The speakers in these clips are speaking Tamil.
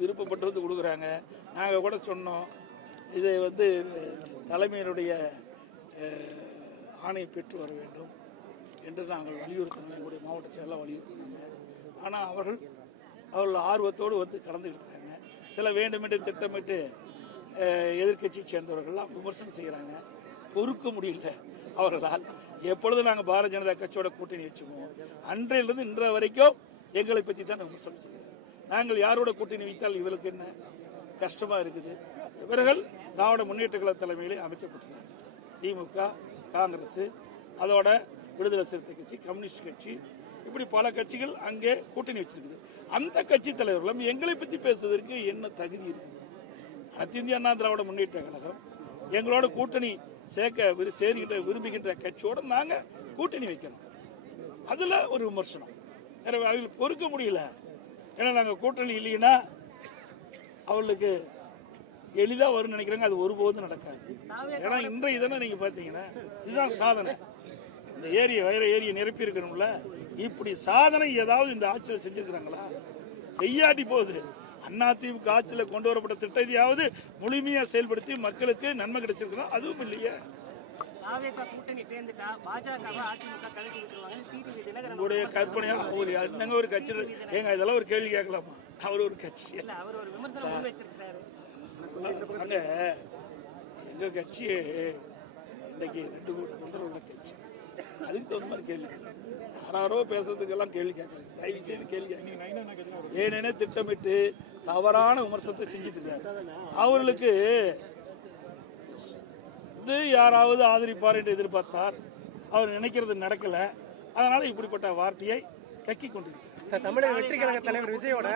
விருப்பப்பட்டு வந்து கொடுக்குறாங்க. நாங்கள் கூட சொன்னோம், இதை வந்து தலைமையினுடைய ஆணையை பெற்று வர வேண்டும் என்று நாங்கள் வலியுறுத்தினோம். எங்களுடைய மாவட்ட செயலாளர் வலியுறுத்தினாங்க. ஆனால் அவர்கள் ஆர்வத்தோடு வந்து கலந்துக்கிட்டு இருக்காங்க. சில வேண்டுமென்று திட்டமிட்டு எதிர்கட்சியை சேர்ந்தவர்கள்லாம் விமர்சனம் செய்கிறாங்க. பொறுக்க முடியல அவர்களால். எப்பொழுது நாங்கள் பாரதிய ஜனதா கட்சியோட கூட்டணி வச்சுக்குவோம், அன்றையிலிருந்து இன்ற வரைக்கும் எங்களை பற்றி தான் விமர்சனம் செய்கிறார். நாங்கள் யாரோட கூட்டணி வைத்தால் இவர்களுக்கு என்ன கஷ்டமாக இருக்குது. இவர்கள் திராவிட முன்னேற்ற கழக தலைமையிலே அமைக்கப்பட்டுள்ளார். திமுக, காங்கிரஸ், அதோட விடுதலை சிறுத்தை கட்சி, கம்யூனிஸ்ட் கட்சி, இப்படி பல கட்சிகள் அங்கே கூட்டணி வச்சிருக்குது. அந்த கட்சி தலைவர்களும் எங்களை பற்றி பேசுவதற்கு என்ன தகுதி இருக்குது? அனைத்து இந்திய அண்ணா திராவிட முன்னேற்ற கழகம் எங்களோட கூட்டணி சேர்க்கின்ற விரும்புகின்ற கட்சியோட நாங்கள் கூட்டணி வைக்கிறோம். அதில் ஒரு விமர்சனம் அவங்களுக்கு பொறுக்க முடியல. ஏன்னா நாங்கள் கூட்டணி இல்லைன்னா அவர்களுக்கு எளிதாக வரும்னு நினைக்கிறாங்க. அது ஒருபோதும் நடக்காது. ஏன்னா இன்றைய தினம் நீங்கள் பார்த்தீங்கன்னா இதுதான் சாதனை. இந்த வேற ஏரியை நிரப்பி இருக்கணும்ல. இப்படி சாதனை ஏதாவது இந்த ஆட்சியில் செஞ்சிருக்கிறாங்களா? செய்யாட்டி போகுது. அதிமுக ஆட்சியில் கொண்டு வரப்பட்ட திட்டத்தையாவது முழுமையா செயல்படுத்தி மக்களுக்கு நன்மை கிடைச்சிருக்கணும். அதுவும் இல்லையே. உங்களுடைய கற்பனையா ஒரு கட்சி ஏங்க இதெல்லாம் ஒரு கேள்வி கேட்கலாமா? அவர் ஒரு கட்சி, எங்க கட்சி இன்னைக்கு 2 கோடி தொண்டர் உள்ள கட்சி. அதுக்கு தகுந்த மாதிரி கேள்வி யாரோ பேசுறதுக்கெல்லாம் கேள்வி கேட்கல. தயவு செய்து கேள்வி ஏனென திட்டமிட்டு தவறான விமர்சனத்தை செஞ்சுட்டு இருக்காரு. அவர்களுக்கு யாராவது ஆதரிப்பார் என்று எதிர்பார்த்தார். அவர் நினைக்கிறது நடக்கல. அதனால இப்படிப்பட்ட வார்த்தையை கக்கி கொண்டிருக்கிறார். தமிழக வெற்றி கழக தலைவர் விஜயோட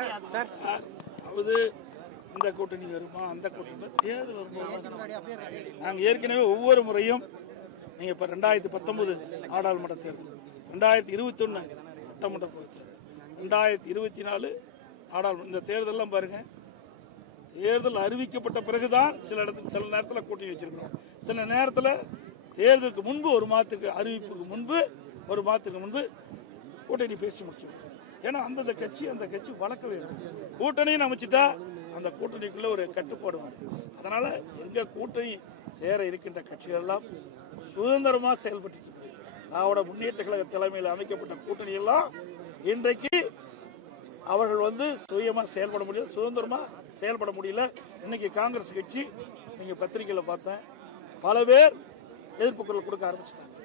அதாவது இந்த கூட்டணி வருமா அந்த கூட்டணி தேர்தல் வரும்போது நாங்கள் ஏற்கனவே ஒவ்வொரு முறையும் நீங்கள் இப்போ 2019 நாடாளுமன்ற தேர்தல், 2021 சட்டமன்ற தேர்தல், 2024 நாடாளுமன்ற, இந்த தேர்தலெல்லாம் பாருங்க. தேர்தல் அறிவிக்கப்பட்ட பிறகுதான் சில நேரத்தில் கூட்டணி வச்சிருக்கிறோம். சில நேரத்தில் தேர்தலுக்கு முன்பு ஒரு மாதத்துக்கு அறிவிப்புக்கு முன்பு கூட்டணி பேசி முடிச்சிருக்கோம். ஏன்னா அந்த கட்சி வளர்க்க வேண்டும். கூட்டணின்னு அமைச்சிட்டா அந்த கூட்டணிக்குள்ள ஒரு கட்டுப்பாடு வரும். அதனால எங்க கூட்டணி சேர இருக்கின்ற கட்சிகள் எல்லாம் சுதந்திரமா செயல்பட்டு இருக்கு. திராவிட முன்னேற்ற கழக தலைமையில் அமைக்கப்பட்ட கூட்டணி எல்லாம் இன்றைக்கு அவர்கள் சுயமா செயல்பட முடியல, சுதந்திரமா செயல்பட முடியல. இன்னைக்கு காங்கிரஸ் கட்சி நீங்க பத்திரிகையில பார்த்தேன், பல பேர் எதிர்ப்பு குரல் கொடுக்க ஆரம்பிச்சிட்டாங்க.